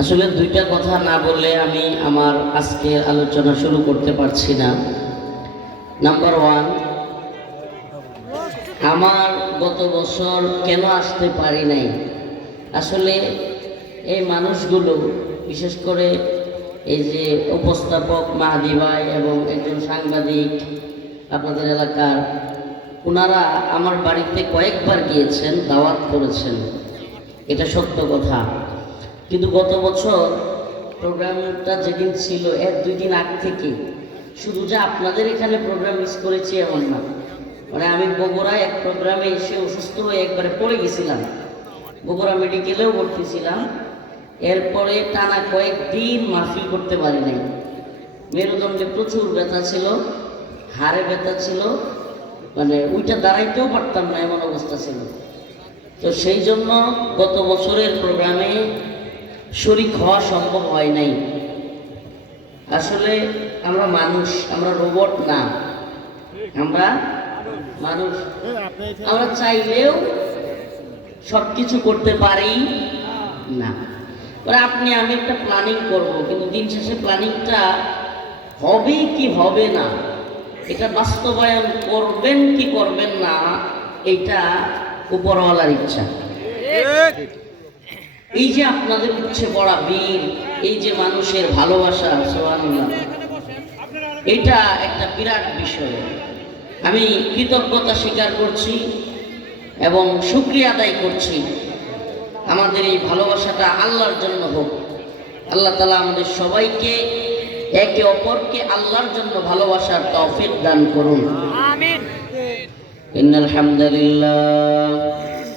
আসলে দুইটা কথা না বললে আমি আমার আজকের আলোচনা শুরু করতে পারছি না। নাম্বার ওয়ান, আমার গত বছর কেন আসতে পারি নাই, আসলে এই মানুষগুলো বিশেষ করে এই যে উপস্থাপক মাহাদি ভাই এবং একজন সাংবাদিক আপনাদের এলাকার, ওনারা আমার বাড়িতে কয়েকবার গিয়েছেন, দাওয়াত করেছেন, এটা সত্য কথা। কিন্তু গত বছর প্রোগ্রামটা যেদিন ছিল এর 2 দিন আগ থেকে শুধু যে আপনাদের এখানে প্রোগ্রাম মিস করেছি এমন না, মানে আমি বগুড়ায় এক প্রোগ্রামে এসে অসুস্থ হয়ে একবারে পড়ে গেছিলাম, বগুড়া মেডিকেলেও ভর্তি ছিলাম। এরপরে টানা কয়েকদিন মাহফিল করতে পারি নাই। মেরুদণ্ডে প্রচুর ব্যথা ছিল, হাড়ে ব্যথা ছিল, মানে ওইটা দাঁড়াইতেও পারতাম না, এমন অবস্থা ছিল। তো সেই জন্য গত বছরের প্রোগ্রামে শরীক হওয়া সম্ভব হয় নাই। আসলে আমরা মানুষ, আমরা রোবট না, আমরা মানুষ। আমরা চাইলেও সব কিছু করতে পারি না। আপনি আমি একটা প্ল্যানিং করব, কিন্তু দিন শেষে প্ল্যানিংটা হবে কি হবে না, এটা বাস্তবায়ন করবেন কি করবেন না, এটা উপরওয়ালার ইচ্ছা। এই যে আপনাদের উচ্ছে পড়া বীর, এই যে মানুষের ভালোবাসা, সুবহানাল্লাহ, এটা একটা বিরাট বিষয়। আমি কৃতজ্ঞতা স্বীকার করছি এবং শুকরিয়া আদায় করছি। আমাদের এই ভালোবাসাটা আল্লাহর জন্য হোক। আল্লাহ তাআলা আমাদের সবাইকে একে অপরকে আল্লাহর জন্য ভালোবাসার তৌফিক দান করুন। আমিন। ইন্নাল হামদুলিল্লাহ